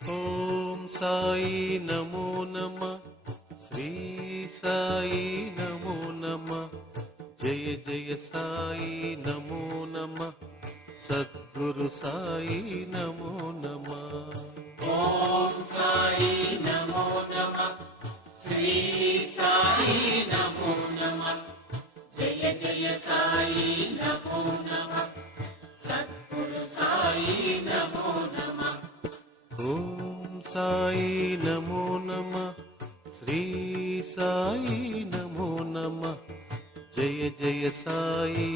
ఓం సాయి నమో నమః, శ్రీ సాయి నమో నమః, జయ జయ సాయి నమో నమః, సద్గురు సాయి నమో నమః. ఓం సాయి నమో నమః, శ్రీ సాయి నమో నమః, జయ జయ సాయి నమో నమః, సద్గురు సాయి నమో నమః. ఓం సాయి నమో నమః, శ్రీ సాయి నమో నమః, జయ జయ సాయి